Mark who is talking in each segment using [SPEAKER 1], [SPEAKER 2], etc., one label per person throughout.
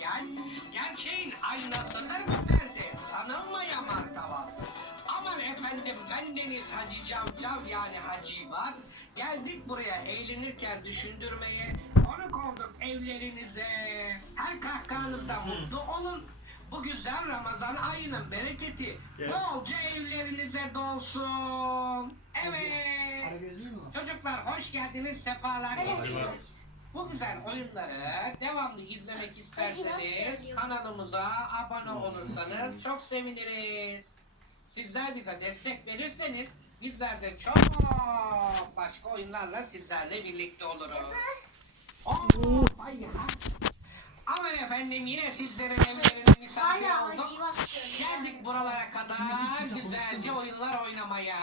[SPEAKER 1] gel. Gerçeğin aynasıdır bu perde. Sanılmayan tamam. Aman efendim ben Deniz Hacı Cavcav yani Hacı var. Geldik buraya eğlenirken düşündürmeye. Onu kovduk evlerinize. Her kahkahanızda mutlu olun. Bu güzel Ramazan ayının bereketi
[SPEAKER 2] Evet.
[SPEAKER 1] bolca evlerinize dolsun. Evet. Çocuklar hoş geldiniz, sefalar getirdiniz. Bu güzel oyunları devamlı izlemek isterseniz kanalımıza abone olursanız çok seviniriz. Sizler bize destek verirseniz bizler de çok başka oyunlarla sizlerle birlikte oluruz. Ya. Aman efendim yine sizlerin evlerine misafir olduk. Geldik buralara kadar güzelce oyunlar oynamaya.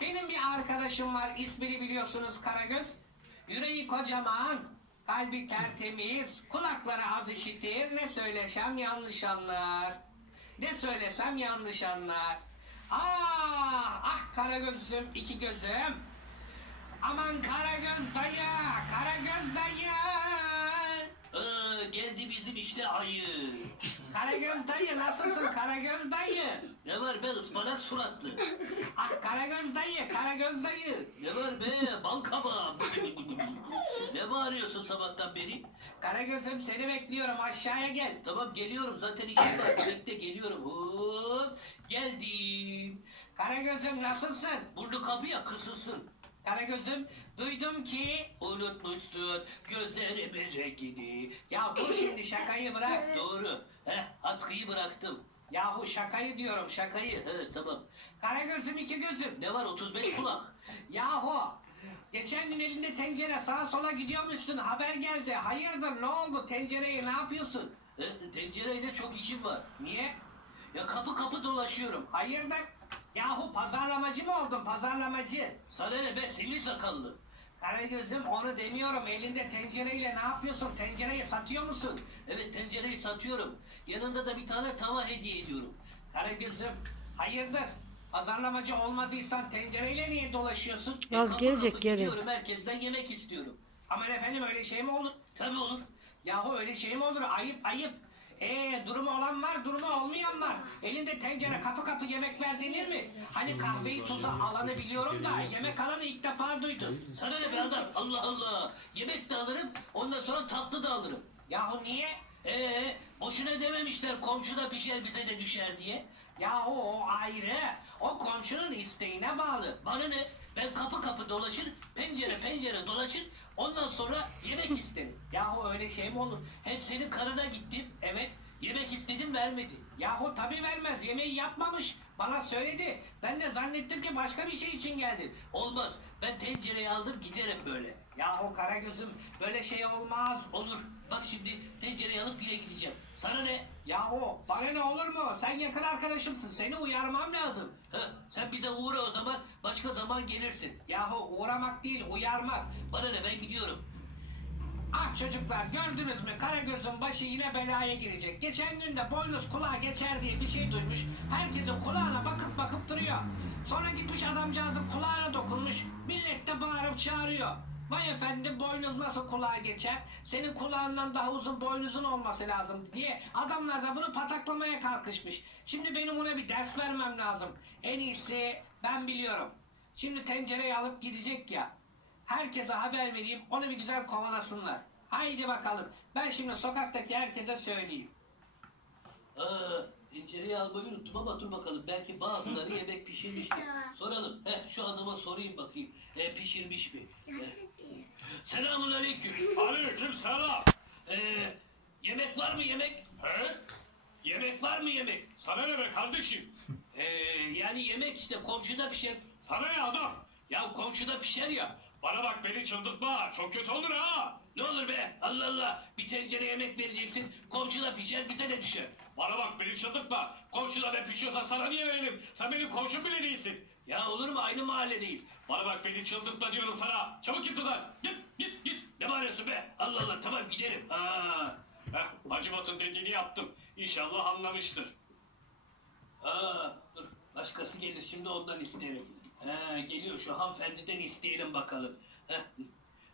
[SPEAKER 1] Benim bir arkadaşım var ismini biliyorsunuz Karagöz. Yüreği kocaman, kalbi tertemiz, kulakları az işitir, ne söylesem yanlış anlar. Ne söylesem yanlış anlar. Ah, ah Karagöz'üm, iki gözüm. Aman Karagöz dayı, Karagöz dayı.
[SPEAKER 3] Aa, geldi bizim işte ayı.
[SPEAKER 1] Karagöz dayı nasılsın Karagöz dayı?
[SPEAKER 3] Ne var be ıspanak suratlı?
[SPEAKER 1] Ah Karagöz dayı, Karagöz dayı.
[SPEAKER 3] Ne var be bal kabağım? ne bağırıyorsun sabahtan beri?
[SPEAKER 1] Karagöz'üm seni bekliyorum aşağıya gel.
[SPEAKER 3] Tamam geliyorum zaten işim var. Bekle geliyorum. Hop geldim.
[SPEAKER 1] Karagöz'üm nasılsın?
[SPEAKER 3] Burnu kapıya kısılsın.
[SPEAKER 1] Karagöz'üm duydum ki...
[SPEAKER 3] Unutmuşsun gözlerimin rengini.
[SPEAKER 1] Ya dur şimdi şakayı bırak.
[SPEAKER 3] Doğru. Heh atkıyı bıraktım.
[SPEAKER 1] Yahu şakayı diyorum şakayı.
[SPEAKER 3] He tamam.
[SPEAKER 1] Karagöz'üm iki gözüm.
[SPEAKER 3] Ne var 35 kulak?
[SPEAKER 1] Yahu geçen gün elinde tencere sağa sola gidiyormuşsun haber geldi. Hayırdır ne oldu tencereyi ne yapıyorsun?
[SPEAKER 3] He, tencereyle çok işim var.
[SPEAKER 1] Niye?
[SPEAKER 3] Ya kapı kapı dolaşıyorum.
[SPEAKER 1] Hayırdır? Yahu pazarlamacı mı oldun pazarlamacı?
[SPEAKER 3] Sana ne be sivri sakallı.
[SPEAKER 1] Karagöz'üm onu demiyorum elinde tencereyle ne yapıyorsun tencereyi satıyor musun?
[SPEAKER 3] Evet tencereyi satıyorum. Yanında da bir tane tava hediye ediyorum.
[SPEAKER 1] Karagöz'üm hayırdır? Pazarlamacı olmadıysan tencereyle niye dolaşıyorsun?
[SPEAKER 4] Yaz
[SPEAKER 3] kapı
[SPEAKER 4] gelecek
[SPEAKER 3] kapı
[SPEAKER 4] geri.
[SPEAKER 3] Gidiyorum herkesten yemek istiyorum.
[SPEAKER 1] Aman efendim öyle şey mi olur?
[SPEAKER 3] Tabii olur.
[SPEAKER 1] Yahu öyle şey mi olur? Ayıp ayıp. Ee durumu olan var, durumu olmayan var. Elinde tencere kapı kapı yemek ver denir mi? Hani kahveyi tuza alanı biliyorum da yemek alanı ilk defa duydum.
[SPEAKER 3] Sana ne be adam? Allah Allah. Yemek de alırım ondan sonra tatlı da alırım.
[SPEAKER 1] Yahu niye?
[SPEAKER 3] Ee, boşuna dememişler komşuda pişer bize de düşer diye.
[SPEAKER 1] Yahu o ayrı. O komşunun isteğine bağlı.
[SPEAKER 3] Bana ne? Ben kapı kapı dolaşır, pencere pencere dolaşır, ondan sonra yemek isterim.
[SPEAKER 1] Yahu öyle şey mi olur?
[SPEAKER 3] Hep senin karına gittim,
[SPEAKER 1] Evet.
[SPEAKER 3] yemek istedim vermedi.
[SPEAKER 1] Yahu tabi vermez. Yemeği yapmamış. Bana söyledi. Ben de zannettim ki başka bir şey için geldin.
[SPEAKER 3] Olmaz, ben tencereyi aldım giderim böyle.
[SPEAKER 1] Yahu Karagöz'üm böyle şey olmaz.
[SPEAKER 3] Olur, bak şimdi tencereyi alıp yine gideceğim. Sana ne?
[SPEAKER 1] Yahu bana ne olur mu? Sen yakın arkadaşımsın. Seni uyarmam lazım.
[SPEAKER 3] Ha, sen bize uğra o zaman, başka zaman gelirsin.
[SPEAKER 1] Yahu uğramak değil uyarmak.
[SPEAKER 3] Bana ne ben gidiyorum.
[SPEAKER 1] Ah çocuklar gördünüz mü Karagöz'ün başı yine belaya girecek. Geçen gün de boynuz kulağa geçer diye bir şey duymuş. Herkesin kulağına bakıp bakıp duruyor. Sonra gitmiş adamcağızın kulağına dokunmuş. Millet de bağırıp çağırıyor. Vay efendim boynuz nasıl kulağa geçer? Senin kulağından daha uzun boynuzun olması lazım diye adamlar da bunu pataklamaya kalkışmış. Şimdi benim ona bir ders vermem lazım. En iyisi ben biliyorum. Şimdi tencereyi alıp gidecek ya. Herkese haber vereyim, onu bir güzel kovalasınlar. Haydi bakalım. Ben şimdi sokaktaki herkese söyleyeyim.
[SPEAKER 3] Aa, tencereyi almayı unuttum ama dur bakalım. Belki bazıları yemek pişirmiştir. Soralım. He, şu adama sorayım bakayım. E, pişirmiş mi? Selamun aleyküm.
[SPEAKER 2] Aleyküm selam.
[SPEAKER 3] Ee, yemek var mı yemek?
[SPEAKER 2] He?
[SPEAKER 3] Yemek var mı yemek?
[SPEAKER 2] Sana ne be kardeşim?
[SPEAKER 3] Ee, yani yemek işte komşuda pişer.
[SPEAKER 2] Sana ne adam?
[SPEAKER 3] Ya komşuda pişer ya.
[SPEAKER 2] Bana bak beni çıldırtma. Çok kötü olur ha.
[SPEAKER 3] Ne olur be Allah Allah. Bir tencere yemek vereceksin. Komşuda pişer bize de düşer.
[SPEAKER 2] Bana bak beni çıldırtma. Komşuda ne pişiyorsa sana niye verelim? Sen benim komşum bile değilsin.
[SPEAKER 3] Ya olur mu aynı mahalledeyiz.
[SPEAKER 2] Bana bak beni çıldırtma diyorum sana. Çabuk git buradan. Git git git.
[SPEAKER 3] Ne bağırıyorsun be? Allah Allah tamam giderim.
[SPEAKER 2] Ha. Heh, Hacivat'ın dediğini yaptım. İnşallah anlamıştır.
[SPEAKER 3] Aa, dur. Başkası gelir şimdi ondan isterim. Ha, geliyor şu hanımefendiden isteyelim bakalım. Heh.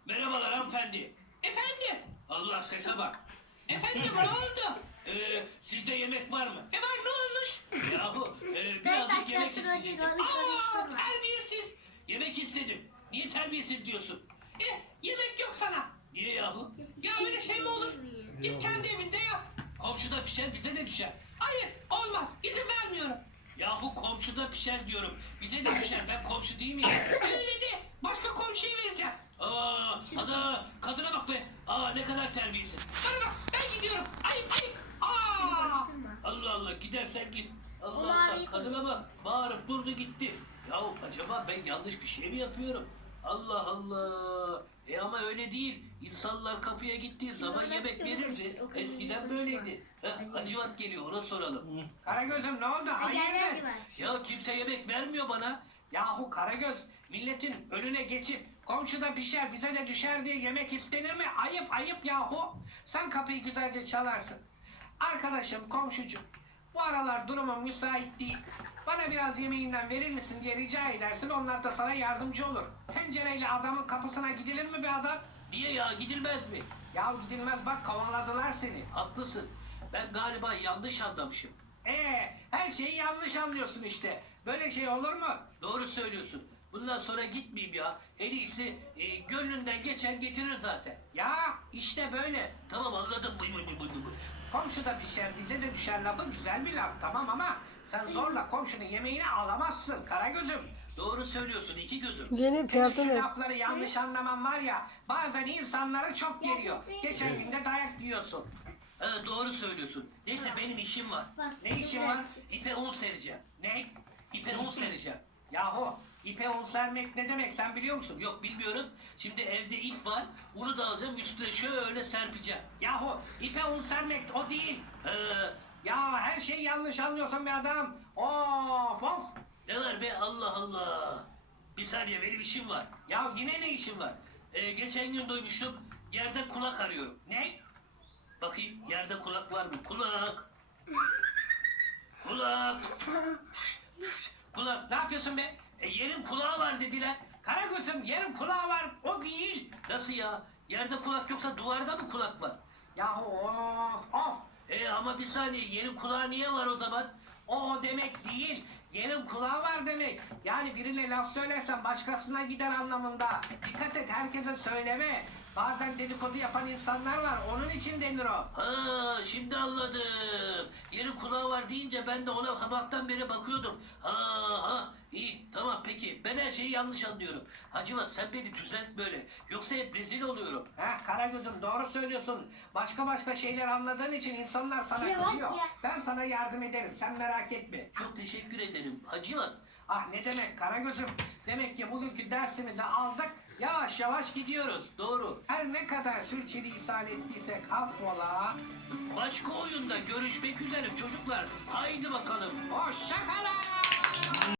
[SPEAKER 3] Merhabalar hanımefendi.
[SPEAKER 1] Efendim?
[SPEAKER 3] Allah sese bak.
[SPEAKER 1] Efendim ne oldu?
[SPEAKER 3] Ee, sizde yemek var mı?
[SPEAKER 1] E var ne olmuş?
[SPEAKER 3] Yahu e,
[SPEAKER 5] Ben
[SPEAKER 3] birazcık yemek istedim.
[SPEAKER 5] onu
[SPEAKER 1] Aa
[SPEAKER 5] konuşturma.
[SPEAKER 1] terbiyesiz.
[SPEAKER 3] Yemek istedim. Niye terbiyesiz diyorsun?
[SPEAKER 1] E yemek yok sana.
[SPEAKER 3] Niye yahu?
[SPEAKER 1] Ya öyle şey mi olur? Git kendi evinde yap.
[SPEAKER 3] Komşuda pişer bize de düşer.
[SPEAKER 1] Hayır olmaz izin vermiyorum.
[SPEAKER 3] Yahu komşuda pişer diyorum. Bize de düşer. Ben komşu değil miyim?
[SPEAKER 1] Öyle de başka komşuya vereceğim.
[SPEAKER 3] Aa, ada, kadına bak be. Aa ne kadar terbiyesiz.
[SPEAKER 1] Bana bak ben gidiyorum. Ayıp ayıp. Aa.
[SPEAKER 3] Allah Allah gidersen git. Allah Allah kadına bak bağırıp durdu gitti. Yahu acaba ben yanlış bir şey mi yapıyorum? Allah Allah. E ama öyle değil. İnsanlar kapıya gittiği zaman yemek verirdi. Eskiden böyleydi. Hacivat geliyor ona soralım.
[SPEAKER 1] Karagöz'üm ne oldu? Hayırdır?
[SPEAKER 5] hadi.
[SPEAKER 3] Ya kimse yemek vermiyor bana.
[SPEAKER 1] Yahu Karagöz milletin önüne geçip komşuda pişer bize de düşer diye yemek istenir mi? Ayıp ayıp yahu. Sen kapıyı güzelce çalarsın. Arkadaşım komşucum bu aralar durumum müsait değil. Bana biraz yemeğinden verir misin diye rica edersin onlar da sana yardımcı olur. Tencereyle adamın kapısına gidilir mi be adam?
[SPEAKER 3] Niye ya gidilmez mi?
[SPEAKER 1] Ya gidilmez bak kovaladılar seni.
[SPEAKER 3] Haklısın. Ben galiba yanlış anlamışım.
[SPEAKER 1] Ee, her şeyi yanlış anlıyorsun işte. Böyle şey olur mu?
[SPEAKER 3] Doğru söylüyorsun. Bundan sonra gitmeyeyim ya. En iyisi e, gönlünden geçen getirir zaten.
[SPEAKER 1] Ya işte böyle.
[SPEAKER 3] Tamam anladım. Buy, buy, buy, buy, buy.
[SPEAKER 1] Komşuda pişer bize de düşer lafı güzel bir laf tamam ama sen zorla komşunun yemeğini alamazsın Karagöz'üm.
[SPEAKER 3] Doğru söylüyorsun iki gözüm.
[SPEAKER 4] Zeynep
[SPEAKER 1] Senin şu lafları yanlış anlaman var ya bazen insanları çok geliyor. Geçen gün de dayak yiyorsun.
[SPEAKER 3] Ha, doğru söylüyorsun. Neyse benim işim var.
[SPEAKER 1] Ne işin var?
[SPEAKER 3] İpe un sereceğim.
[SPEAKER 1] Ne?
[SPEAKER 3] İpe un sereceğim.
[SPEAKER 1] Yahu ipe un sermek ne demek sen biliyor musun? Yok.
[SPEAKER 3] Bilmiyorum. Şimdi evde ip var. Unu da alacağım üstüne şöyle serpeceğim.
[SPEAKER 1] Yahu ipe un sermek o değil.
[SPEAKER 3] Ha,
[SPEAKER 1] Ya her şeyi yanlış anlıyorsun be adam. Of of.
[SPEAKER 3] ne var be Allah Allah. Bir saniye benim işim var.
[SPEAKER 1] Ya yine ne işin var?
[SPEAKER 3] Ee, geçen gün duymuştum. Yerde kulak arıyorum.
[SPEAKER 1] Ne?
[SPEAKER 3] Bakayım yerde kulak var mı? Kulak. Kulak. Kulak.
[SPEAKER 1] Ne yapıyorsun be?
[SPEAKER 3] E, yerin kulağı var dediler.
[SPEAKER 1] Karagöz'üm yarım kulağı var o değil.
[SPEAKER 3] Nasıl ya? Yerde kulak yoksa duvarda mı kulak var?
[SPEAKER 1] Yahu of of.
[SPEAKER 3] E ama bir saniye yerin kulağı niye var o zaman?
[SPEAKER 1] O demek değil. Yerin kulağı var demek. Yani birine laf söylersen başkasına gider anlamında. Dikkat et herkese söyleme. Bazen dedikodu yapan insanlar var. Onun için denir o.
[SPEAKER 3] Ha şimdi anladım. Yerin kulağı var deyince ben de ona sabahtan beri bakıyordum. Ha ha iyi tamam peki ben her şeyi yanlış anlıyorum. Hacivat sen beni düzelt böyle. Yoksa hep rezil oluyorum.
[SPEAKER 1] Heh Karagöz'üm doğru söylüyorsun. Başka başka şeyler anladığın için insanlar sana
[SPEAKER 5] bak
[SPEAKER 1] kızıyor.
[SPEAKER 5] ya.
[SPEAKER 1] Ben sana yardım ederim. Sen merak etme.
[SPEAKER 3] Çok teşekkür ederim. Hacivat.
[SPEAKER 1] Ah ne demek Karagöz'üm. Demek ki bugünkü dersimizi aldık. Yavaş yavaş gidiyoruz.
[SPEAKER 3] Doğru.
[SPEAKER 1] Her ne kadar sürçülisan ettiysek affola.
[SPEAKER 3] Başka oyunda görüşmek üzere çocuklar. Haydi bakalım.
[SPEAKER 1] Hoşçakalın.